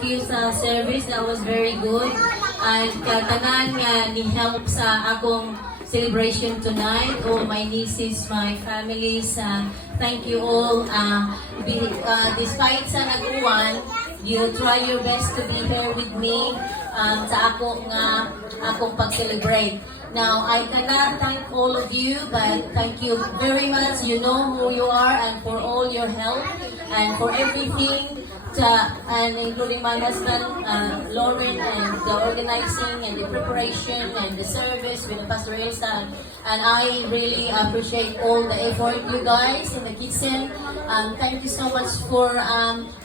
thank you sa service. That was very good. And tanan nga ni help sa akong celebration tonight. All my nieces, my families, thank you all. Despite sa nag-uwan, you try your best to be here with me sa akong pag-celebrate. Now, I cannot thank all of you, but thank you very much. You know who you are, and for all your help and for everything, and including my husband, Lauren, and the organizing and the preparation and the service with Pastor Elsa. And I really appreciate all the effort you guys in the kitchen. Thank you so much for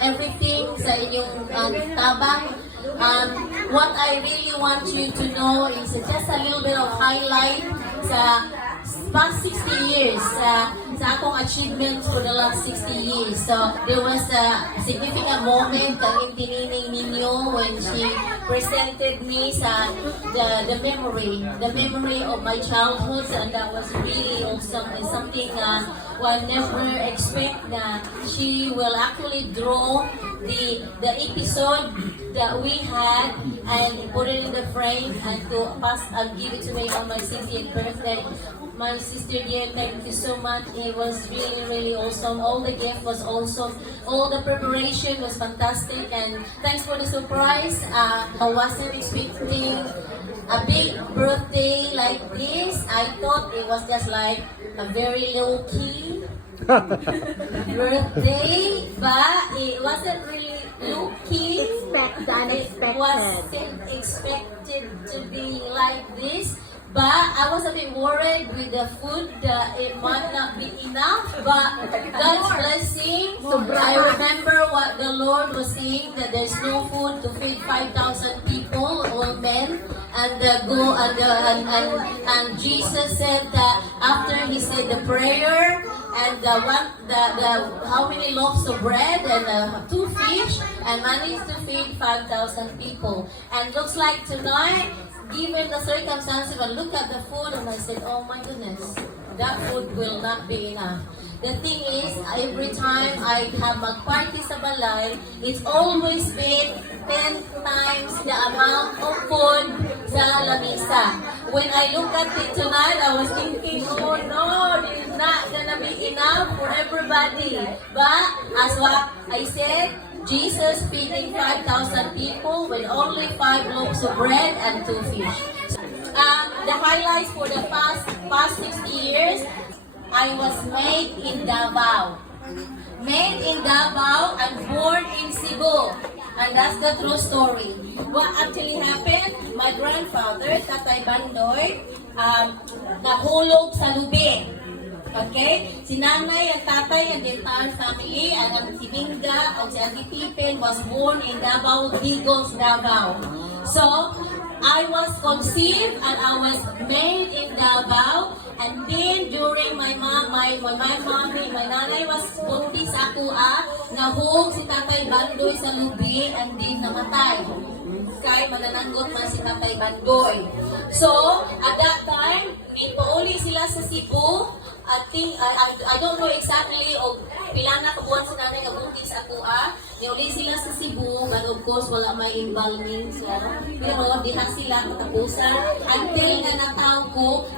everything sa inyong tabang. What I really want you to know is just a little bit of highlight sa past 60 years, sa akong achievements for the last 60 years. So, there was a significant moment kang tinining ninyo when she presented me sa the memory of my childhood, and that was really awesome and something I never expect na she will actually draw the episode that we had and put it in the frame and to pass and give it to me on my 60th birthday. My sister dear, thank you so much. It was really, really awesome. All the gift was awesome. All the preparation was fantastic, and thanks for the surprise. I wasn't expecting a big birthday like this. I thought it was just like a very low-key birthday, but it wasn't really low-key. It wasn't expected to be like this. But I was a bit worried with the food that it might not be enough. But God's blessing, I remember what the Lord was saying, that there's no food to feed 5,000 people, all men, and and Jesus said that after he said the prayer and the how many loaves of bread and 2 fish, and managed to feed 5,000 people. And looks like tonight, given the circumstances, I look at the food and I said, oh my goodness, that food will not be enough. The thing is, every time I have a party sa balay, it's always been 10 times the amount of food sa lamisa. When I look at it tonight, I was thinking, oh no, this is not gonna be enough for everybody. But as what I said, Jesus feeding 5,000 people with only 5 loaves of bread and 2 fish. The highlights for the past 60 years, I was made in Davao. Made in Davao and born in Cebu. And that's the true story. What actually happened, my grandfather, Tatay Bandoy, nahulog sa lubid. Okay? Si nanay at tatay and the entire family, and si Minga o si Ate Pipin was born in Davao, Digos, Davao. So, I was conceived and I was made in Davao, and then during my nanay was buntis ako nahug si Tatay Bandoy sa lubi and then namatay. Kay manananggot man si Tatay Bandoy. So, at that time, ipauli sila sa Cebu. I don't know exactly o pila na kabuan sa nanay nga buntis ako niuli sila sa Cebu, but of course wala may embalming pero diha sila katapusan until nga nataw ko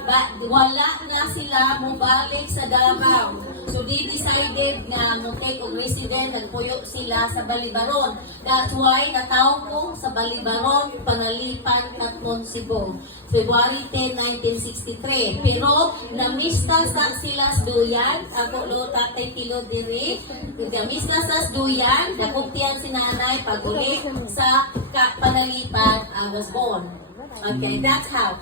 wala na sila mobalik sa Davao. So they decided na mo take og resident and puyo sila sa Balibaron. That's why nataw ko sa Balibaron, Panalipan at Cebu. February 10, 1963. Pero namista sa sila sa duyan, ako lo tatay Pilo diri, namista sa duyan, nakuptian si nanay pag-uli sa Panalipan, I was born. Okay, that's how.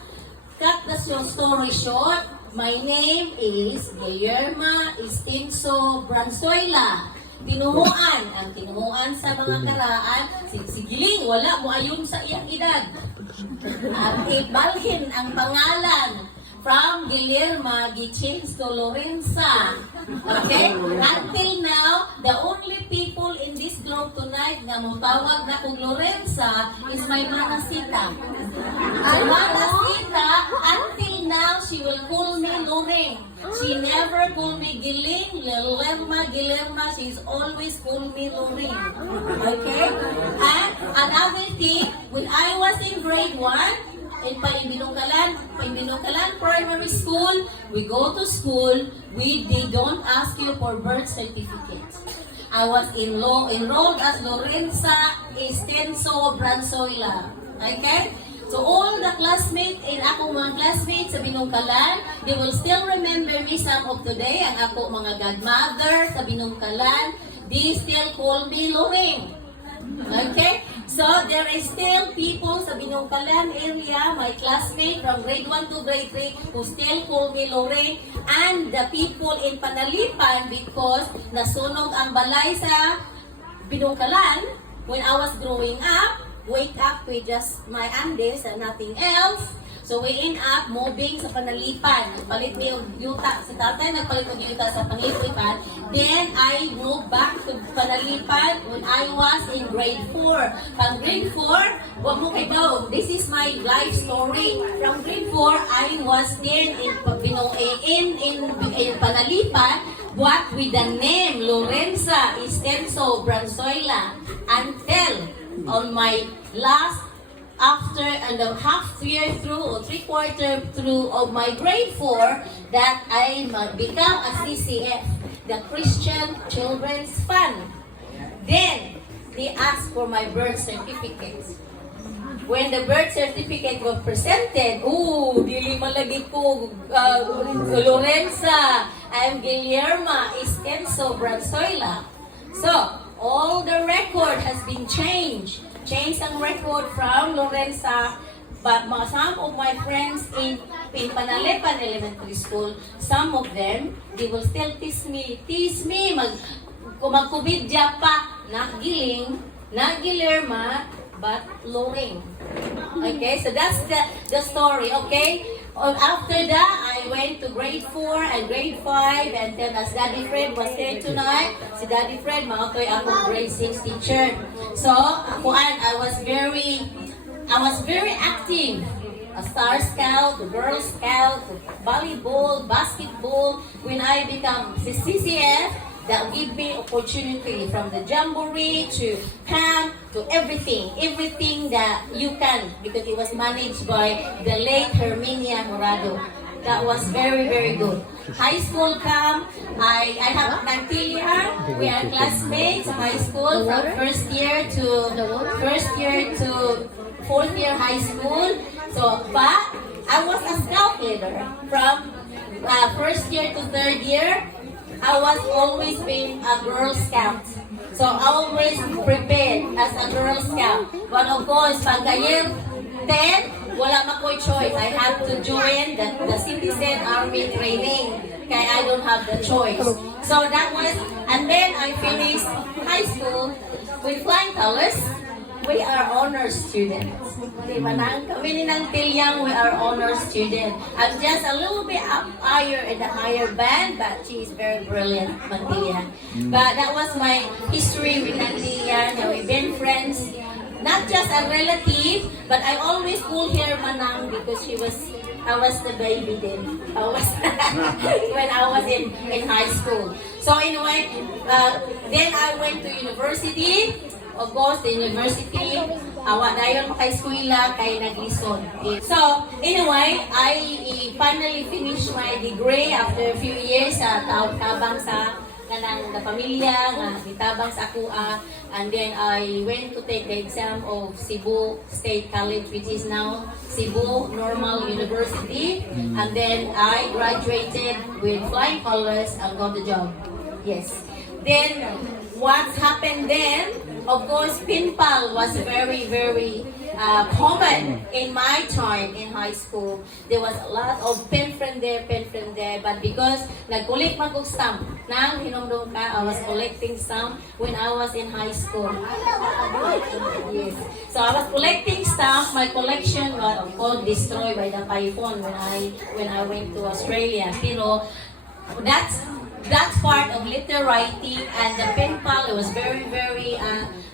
Cut the story short, my name is Guillerma Istinso Branzuela. Tinuhuan, ang tinuhuan sa mga karaan, sigiling, wala mo ayon sa iyang edad. At ibalhin ang pangalan from Guillerma Gichinsto Lorenza. Okay? Until now, the only people in this group tonight na mutawag na kong Lorenza is my Manasita. So Manasita, until now, she will call me Loreng. She never called me Giling, Guillerma. She's always called me Loreng. Okay? And one, in Binungkalan Primary School, we go to school, they don't ask you for birth certificate. I was enrolled as Lorenza Estenso Bransoila. Okay? So all the classmates, akong mga classmates sa Binungkalan, they will still remember me some of today. Ang ako mga godmother sa Binungkalan, they still call me Lorraine. Okay? So there is still people sa Binungkalan area, my classmate from grade 1 to grade 3, who still call me Lorraine, and the people in Panalipan, because nasunog ang balay sa Binungkalan when I was growing up. Wake up with just my Andes and nothing else. So we end up moving sa Panalipan. Nagpalit ni yuta sa tatay, nagpalit ng yuta sa Panalipan. Then I moved back to Panalipan when I was in grade 4. From grade 4, wag mo kayo, this is my life story. From grade 4, I was then in Panalipan, but with the name Lorenza Estenso Bransoila, until on my last after and a half year through or 3/4 through of my grade 4 that I become a CCF, the Christian Children's Fund. Then they asked for my birth certificate. When the birth certificate was presented, dili malagi ko Lorenza, I'm Guillerma Estenso Bransoila. So all the record has been changed. Changed ang record from Lorenza, but some of my friends in Panalipan Elementary School, some of them, they will still tease me, magkubidya pa, not Giling, not Guillerma, but Lorraine. Okay, so that's the story, okay? After that, I went to grade 4 and grade 5, and then as Daddy Fred was here tonight, si Daddy Fred, maotoy ako grade 6 teacher. So, I was very active. A Star Scout, a Girl Scout, volleyball, basketball. When I become CCF, that give me opportunity from the jamboree to camp to everything that you can, because it was managed by the late Herminia Morado. That was very, very good. High school camp, I have Nantilia. We are classmates high school from first year to fourth year high school. So, but I was a scout leader from first year to third year. I was always been a Girl Scout. So always prepared as a Girl Scout. But of course, pagka year 10, wala makoy choice. I have to join the citizen army training. Kaya I don't have the choice. So that was, and then I finished high school with flying colors. We are honor students. Diba nang kami ni Nang Tilyang, we are honor student. I'm just a little bit up higher in the higher band, but she is very brilliant, Mantilyang. But that was my history with Nang Tilyang. We've been friends, not just a relative, but I always call her Manang because I was the baby then. When I was in high school. So anyway, then I went to university. Of course, the university, dayon kay eskwela, kay naglison. So, anyway, I finally finished my degree after a few years sa tabang sa kanang pamilya, nga gitabang sa akua, and then I went to take the exam of Cebu State College, which is now Cebu Normal University, and then I graduated with flying colors and got the job. Yes. Then, what happened then? Of course, pinpal was very, very common in my time in high school. There was a lot of pen friend there, but because nag-collect man kong stamp, nang hinumdum ka, I was collecting stamp when I was in high school. Yes. So I was collecting stamp. My collection was, of course, destroyed by the typhoon when I went to Australia. Pero that's part of letter writing, and the pen pal, it was very, very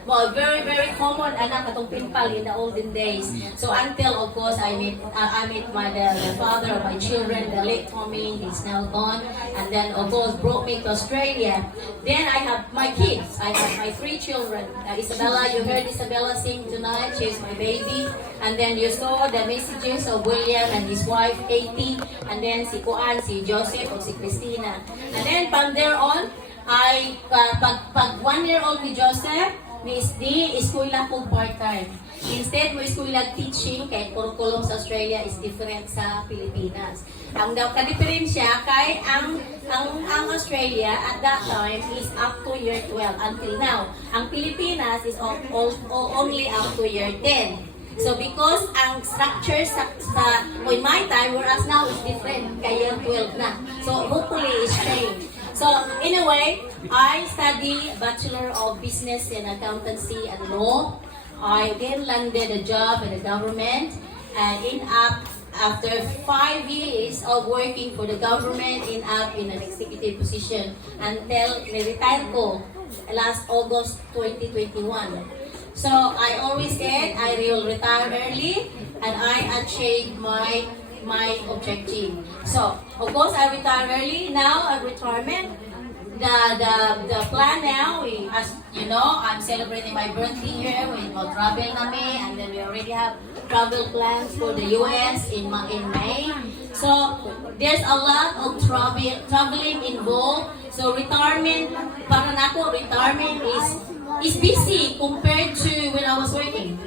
Well, very, very common anak atong pimple in the olden days. So until of course I meet the father of my children, the late Tommy, he's now gone, and then of course brought me to Australia. Then I have my kids. I have my 3 children. Isabella, you heard Isabella sing tonight. She's my baby. And then you saw the messages of William and his wife Katie, and then si Kuan, si Joseph, o si Christina. And then from there on, pag 1 year old ni Joseph, ni SD, eskwela ko part-time. Instead mo eskwela teaching, kay curriculum sa Australia is different sa Pilipinas. Ang ka-diferensya kay ang Australia at that time is up to year 12 until now. Ang Pilipinas is only up to year 10. So because ang structure in my time, whereas now is different, kaya 12 na. So hopefully it's changed. So anyway, I study Bachelor of Business in Accountancy and Law. I then landed a job in the government and after 5 years of working for the government, in an executive position until retire ko last August 2021. So I always said I will retire early and I achieved my objective. So of course I retire early now at retirement. The plan now, as you know, I'm celebrating my birthday here with more travel nami, and then we already have travel plans for the US in May. So there's a lot of traveling involved. So retirement, para nako, retirement is busy compared to when I was working.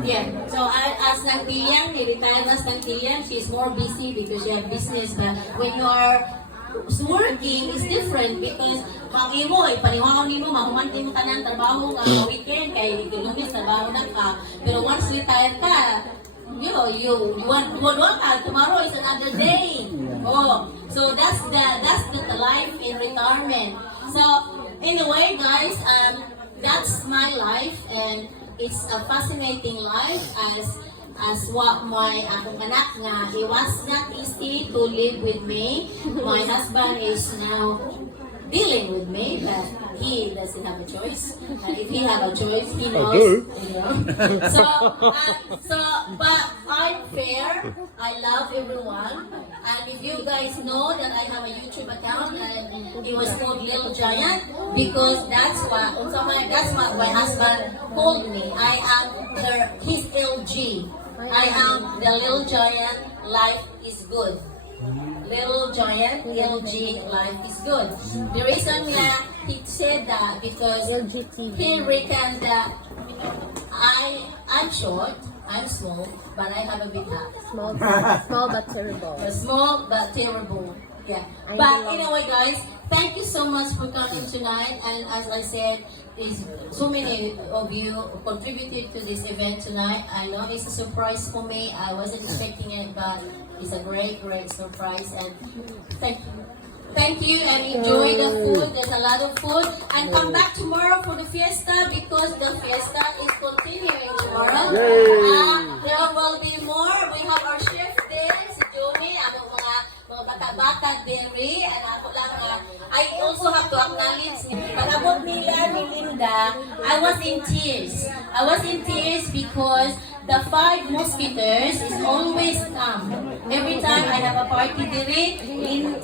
Yeah. So as nang tiyang, ni-retire as nang tiyang, she's more busy because she have business. But when you are working is different because mag-imo, paniwangon nimo, mahumanti mo tanan trabaho nga weekend, kay ikunumis trabaho na ka. Pero once retired ka, you want tomorrow is another day. Oh, so that's the life in retirement. So anyway, guys, that's my life, and it's a fascinating life as what my anak nga, it was not easy to live with me. My husband is now dealing with me, but he doesn't have a choice. And if he have a choice, he knows. You know? But I'm fair. I love everyone. And if you guys know that I have a YouTube account, and it was called Little Giant, because that's what my husband called me. I am his LG. I am the Little Giant, life is good. Little Giant, LG, life is good. The reason he said that because he reckoned that I'm short, I'm small, but I have a big heart. Small but terrible. Small but terrible. Yeah. But anyway, guys, thank you so much for coming tonight. And as I said, so many of you contributed to this event tonight. I know it's a surprise for me. I wasn't expecting it, but it's a great surprise. And thank you and enjoy the food. There's a lot of food. And come back tomorrow for the fiesta because the fiesta is continuing tomorrow. There will be more. We have our chef there, si Joey, mga bata-bata dairy, and ako lang I also have to acknowledge pag-abot nila ni Linda, I was in tears. I was in tears because the 5 mosquitoes is always come. Every time I have a party dairy,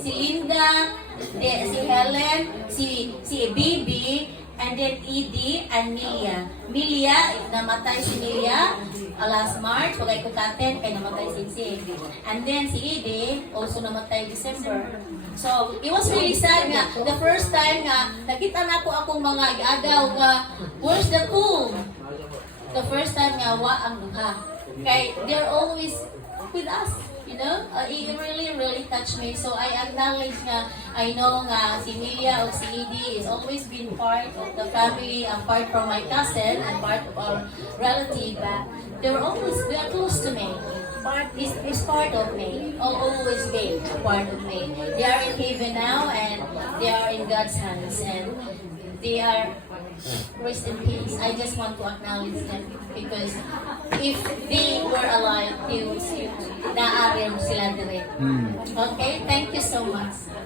si Linda, si Helen, si Bibi, and then Edie and Milia. Milia, namatay si Milia last March, wagay ko katen, kay namatay si And then si Edie, also namatay December. So, it was really sad nga. The first time nga, nakita na ko akong mga agaw nga, where's the cool? The first time nga, wa ang duha. Kay, they're always with us. You know, it really touched me. So I acknowledge nga, I know nga si Milia o si Edie is always been part of the family, apart from my cousin and part of our relative. But they are close to me. Is part of me. Always been a part of me. They are in heaven now and they are in God's hands and they are rest in peace. I just want to acknowledge them because if they were alive, they would see naaari sila direct. Okay, thank you so much.